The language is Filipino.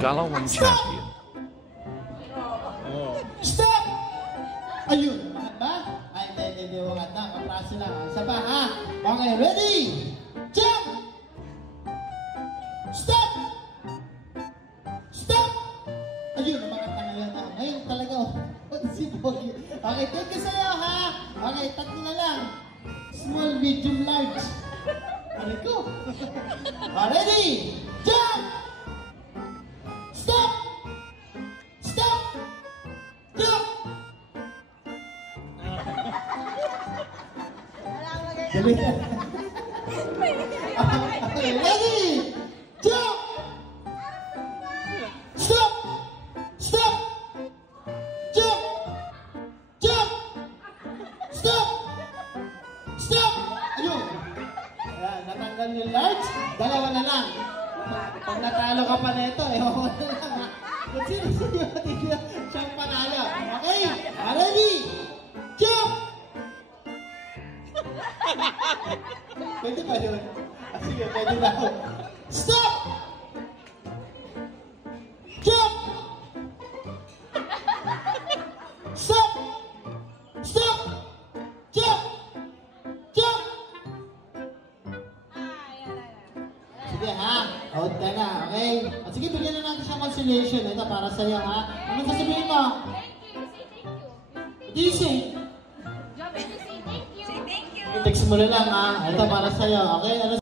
Scalawang champion. Stop! Ayun, umangat ba? Ay, hindi, umangat na. Kapraso lang. Isa pa, ha? Okay, ready? Jump! Stop! Stop! Ayun, umangat na ngayon. Ngayon talaga, si Pogi. Okay, thank you sa'yo, ha? Okay, tatlo na lang. Small, medium, large. Ano ko? Ready? Jump! Stop! Stop! Jump! Dali. Okay, ready? Jump! Stop! Stop! Jump! Jump! Stop! Stop! Ayun. Ayan, natanggal yung large. Dalawa na lang. Pag natalo ka pa nito, ewan ko na lang, ha? Kung sino siyang panalo. Okay? Ready? Jump! Pwede ba yun? Sige, pwede na ako. Stop! Jump! Stop! Stop! Jump! Jump! Sige, ha? Out ka na, okay? At sige, bigyan na natin siya consolation. Ito para sa'yo, ha? Anong sasabihin mo? Thank you. Say thank you. What do you say? Say thank you. Say thank you. Text mo na lang, ha? Ito para sa'yo, okay? Ano